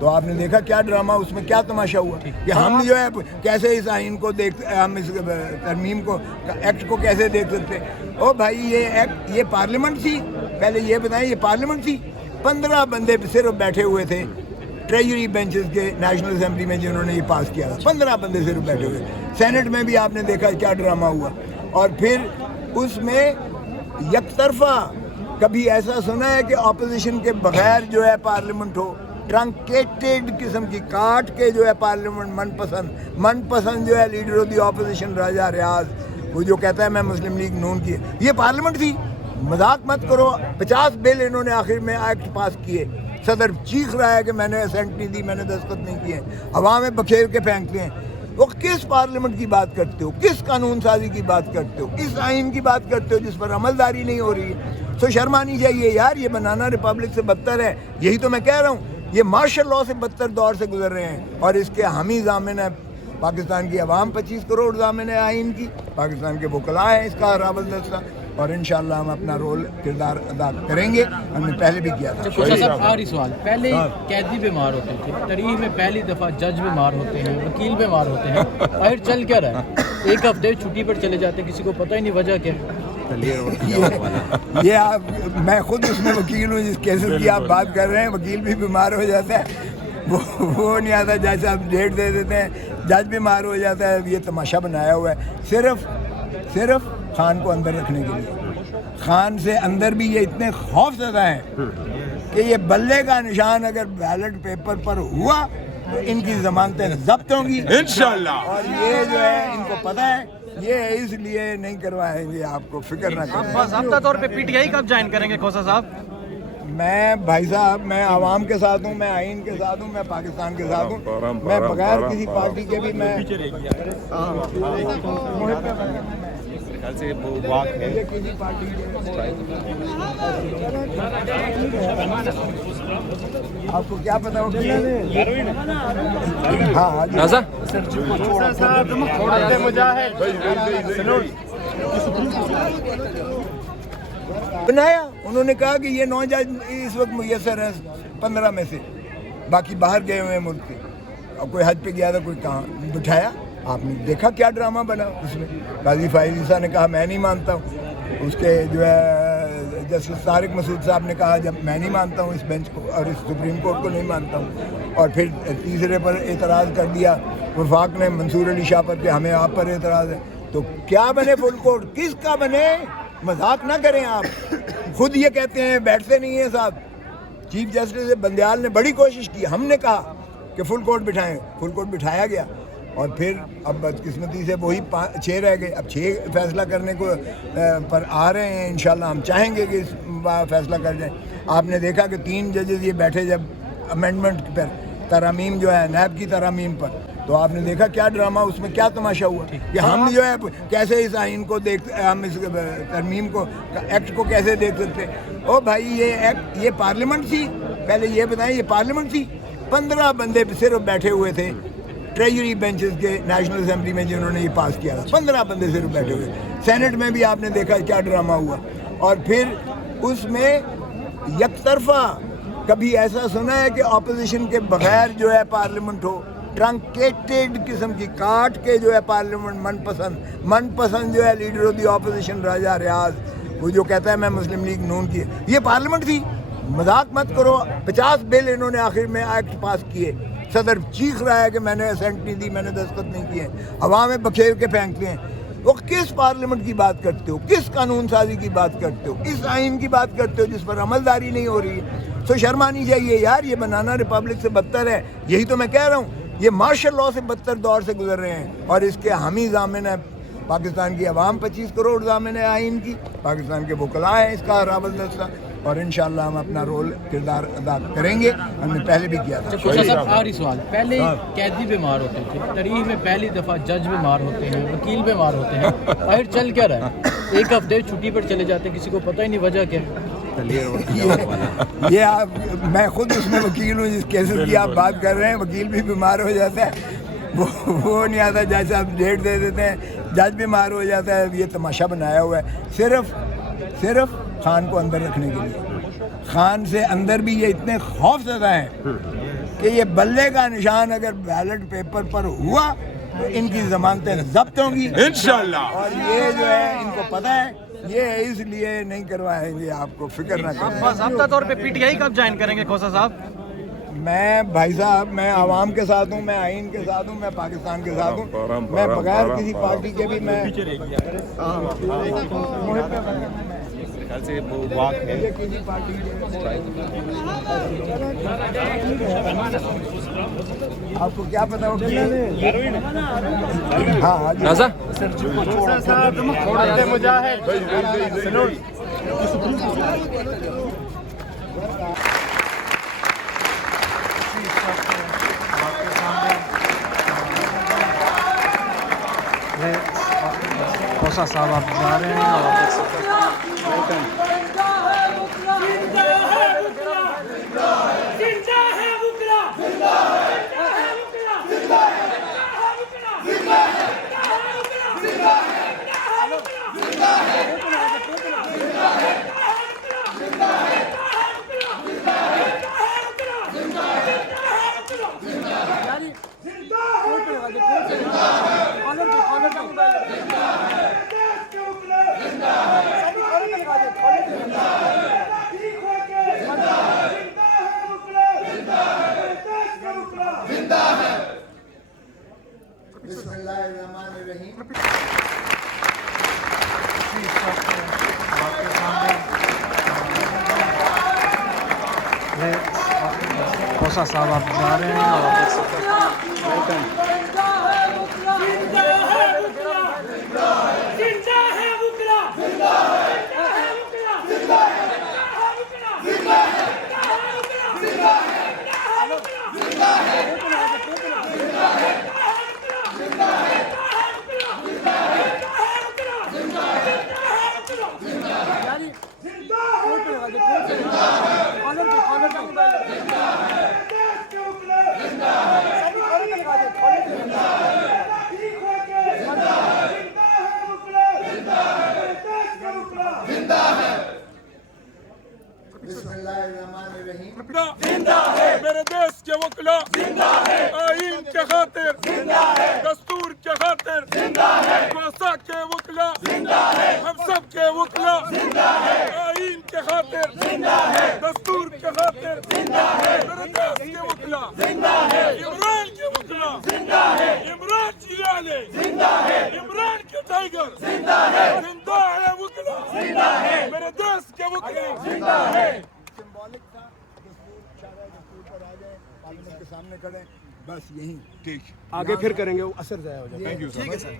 تو آپ نے دیکھا کیا ڈرامہ اس میں کیا تماشا ہوا کہ ہم جو ہے کیسے اس آئین کو ہم اس ترمیم کو ایکٹ کو کیسے دیکھ سکتے. او بھائی یہ ایکٹ یہ پارلیمنٹ تھی, پہلے یہ بتائیں یہ پارلیمنٹ تھی. 15 بندے صرف بیٹھے ہوئے تھے ٹریجری بینچز کے نیشنل اسمبلی میں جنہوں نے یہ پاس کیا تھا. 15 بندے صرف بیٹھے ہوئے. سینٹ میں بھی آپ نے دیکھا کیا ڈرامہ ہوا. اور پھر اس میں یک طرفہ کبھی ایسا سنا ہے کہ اپوزیشن کے بغیر جو ہے پارلیمنٹ ہو, ٹرنکیٹڈ قسم کی کاٹ کے جو ہے پارلیمنٹ من پسند جو ہے لیڈر آف دی اپوزیشن راجہ ریاض وہ جو کہتا ہے میں مسلم لیگ نون کی, یہ پارلیمنٹ تھی. مذاق مت کرو. 50 بل انہوں نے آخر میں ایکٹ پاس کیے. صدر چیخ رہا ہے کہ میں نے اسینٹ نہیں دی, میں نے دستخط نہیں کیے, عوام میں بکھیر کے پھینکتے ہیں. وہ کس پارلیمنٹ کی بات کرتے ہو, کس قانون سازی کی بات کرتے ہو, کس آئین کی بات کرتے ہو جس پر عملداری نہیں ہو رہی ہے. تو شرم آنی چاہیے یار. یہ بنانا ریپبلک سے بدتر ہے. یہی تو میں کہہ رہا ہوں, یہ مارشل لاء سے بدتر دور سے گزر رہے ہیں. اور اس کے ہم ہی ضامن ہے. پاکستان کی عوام 25 کروڑ ضامن ہے آئین کی. پاکستان کے وکلاء ہیں اس کا راول دستہ. اور انشاءاللہ ہم اپنا رول کردار ادا کریں گے. ہم نے پہلے بھی کیا تھا. صاحب آخری سوال, پہلے قیدی بیمار ہوتے تھے, تاریخ میں پہلی دفعہ جج بیمار ہوتے ہیں, وکیل بیمار ہوتے ہیں, آخر چل کیا رہا ہے؟ ایک ہفتے چھٹی پر چلے جاتے ہیں, کسی کو پتہ ہی نہیں وجہ کیا ہے. یہ آپ میں خود اس میں وکیل ہوں جس کیسز کی آپ بات کر رہے ہیں. وکیل بھی بیمار ہو جاتا ہے, وہ نہیں آتا. جج صاحب ڈیٹ دے دیتے ہیں, جج بیمار ہو جاتا ہے. یہ تماشا بنایا ہوا ہے صرف خان کو اندر رکھنے کے لیے. خان سے اندر بھی یہ اتنے خوف زدہ ہیں کہ یہ بلے کا نشان اگر بیلٹ پیپر پر ہوا تو ان کی ضمانتیں ضبط ہوں گی انشاءاللہ. اور یہ جو ہے ان کو پتہ ہے, یہ اس لیے نہیں کروائیں گے. آپ کو فکر نہ کریں. باضابطہ طور پہ پی ٹی آئی کب جوائن کریں گے کھوسا صاحب؟ میں بھائی صاحب میں عوام کے ساتھ ہوں, میں آئین کے ساتھ ہوں, میں پاکستان کے ساتھ ہوں. میں بغیر کسی پارٹی کے بھی میں آپ کو کیا پتا ہو بنایا. انہوں نے کہا کہ یہ 9 جج اس وقت میسر ہیں 15 میں سے, باقی باہر گئے ہوئے ہیں ملک کے. اب کوئی حج پہ گیا تھا, کوئی کہاں بٹھایا. آپ نے دیکھا کیا ڈرامہ بنا اس میں. قاضی فائز عیسیٰ نے کہا میں نہیں مانتا ہوں. اس کے جو ہے جسٹس طارق مسعود صاحب نے کہا جب میں نہیں مانتا ہوں اس بینچ کو اور اس سپریم کورٹ کو نہیں مانتا ہوں. اور پھر تیسرے پر اعتراض کر دیا وفاق نے منصور علی شاہ پر کہ ہمیں آپ پر اعتراض ہے. تو کیا بنے فل کورٹ, کس کا بنے؟ مذاق نہ کریں آپ. خود یہ کہتے ہیں, بیٹھتے نہیں ہیں صاحب. چیف جسٹس بندیال نے بڑی کوشش کی, ہم نے کہا کہ فل کورٹ بٹھائیں, فل کورٹ بٹھایا گیا. اور پھر اب بدقسمتی سے وہی 6 رہ گئے. اب 6 فیصلہ کرنے کو پر آ رہے ہیں. انشاءاللہ ہم چاہیں گے کہ اس فیصلہ کر جائیں. آپ نے دیکھا کہ 3 ججز یہ بیٹھے جب امینڈمنٹ پر ترامیم جو ہے نیب کی ترامیم پر, تو آپ نے دیکھا کیا ڈرامہ اس میں کیا تماشا ہوا کہ ہم جو ہے کیسے اس آئین کو ہم اس ترمیم کو ایکٹ کو کیسے دیکھ سکتے. او بھائی یہ ایکٹ یہ پارلیمنٹ تھی. پہلے یہ بتائیں یہ پارلیمنٹ تھی. 15 بندے صرف بیٹھے ہوئے تھے ٹریجری بینچز کے نیشنل اسمبلی میں جنہوں نے یہ پاس کیا تھا. 15 بندے صرف بیٹھے ہوئے. سینٹ میں بھی آپ نے دیکھا کیا ڈرامہ ہوا. اور پھر اس میں یک طرفہ کبھی ایسا سنا ہے کہ اپوزیشن کے بغیر جو ہے پارلیمنٹ ہو, ٹرنکیٹڈ قسم کی کاٹ کے جو ہے پارلیمنٹ من پسند جو ہے لیڈر آف دی اپوزیشن راجہ ریاض وہ جو کہتا ہے میں مسلم لیگ نون کی, یہ پارلیمنٹ تھی. مذاق مت کرو. 50 بل انہوں نے آخر میں ایکٹ پاس کیے. صدر چیخ رہا ہے کہ میں نے اسینٹ نہیں دی, میں نے دستخط نہیں کیے, عوام میں بکھیر کے پھینکتے ہیں. وہ کس پارلیمنٹ کی بات کرتے ہو, کس قانون سازی کی بات کرتے ہو, کس آئین کی بات کرتے ہو جس پر عملداری نہیں ہو رہی ہے. تو شرم آنی چاہیے یار. یہ بنانا ریپبلک سے بدتر ہے. یہی تو میں کہہ رہا ہوں, یہ مارشل لاء سے بدتر دور سے گزر رہے ہیں. اور اس کے ہم ہی ضامن ہے. پاکستان کی عوام 25 کروڑ ضامن ہے آئین کی. پاکستان کے وکلاء ہیں اس کا راول دستہ. اور انشاءاللہ ہم اپنا رول کردار ادا کریں گے. ہم نے پہلے بھی کیا تھا. صاحب آخری سوال, پہلے قیدی بیمار ہوتے تھے, تاریخ میں پہلی دفعہ جج بیمار ہوتے ہیں, وکیل بیمار ہوتے ہیں, آخر چل کیا رہا ہے؟ ایک ہفتے چھٹی پر چلے جاتے ہیں, کسی کو پتہ ہی نہیں وجہ کیا ہے. یہ آپ میں خود اس میں وکیل ہوں جس کیسز کی آپ بات کر رہے ہیں. وکیل بھی بیمار ہو جاتا ہے, وہ نہیں آتا. جج صاحب ڈیٹ دے دیتے ہیں, جج بیمار ہو جاتا ہے. یہ تماشا بنایا ہوا ہے صرف خان کو اندر رکھنے کے لیے. خان سے اندر بھی یہ اتنے خوف زدہ ہیں کہ یہ بلے کا نشان اگر بیلٹ پیپر پر ہوا تو ان کی ضمانتیں ضبط ہوں گی انشاءاللہ. اور یہ جو ہے ان کو پتہ ہے یہ اس لیے نہیں کروائیں گے. آپ کو فکر نہ کریں. باضابطہ طور پہ پی ٹی آئی کب جوائن کریں گے کھوسا صاحب؟ میں بھائی صاحب میں عوام کے ساتھ ہوں, میں آئین کے ساتھ ہوں, میں پاکستان کے ساتھ ہوں. میں بغیر کسی پارٹی کے بھی میں کسی پارٹی آپ کو کیا پتا ہو. ہاں کھوسا صاحب آپ جا رہے ہیں اور دیکھ سکتے ہیں بسم اللہ الرحمن الرحیم. کھوسا صاحب آپ جا رہے ہیں اور دیکھ سکتے ہیں بسم اللہ الرحمن الرحیم. میرے دیش کے وکلا زندہ ہے, آئین کے خاطر زندہ ہے, دستور کے خاطر زندہ ہے, کھوسا کے وکلا زندہ ہے, ہم سب کے وکلا زندہ ہے, آئین کے خاطر زندہ ہے, دستور کے خاطر زندہ ہے, میرے دیش کے وکلا زندہ ہے, عمران کے وکلا زندہ ہے, عمران جیلانی زندہ ہے, عمران کے ٹائیگر زندہ ہے, زندہ ہے وکلا زندہ ہے, میرے دیش کے وکلا زندہ ہے. سمبولک تھا. دستور چاہے دستور پر آ جائیں, پارلیمنٹ کے سامنے کھڑے, بس یہی. ٹھیک آگے پھر کریں گے, وہ اثر ضائع ہو جائے. تھینک یو ٹھیک ہے سر.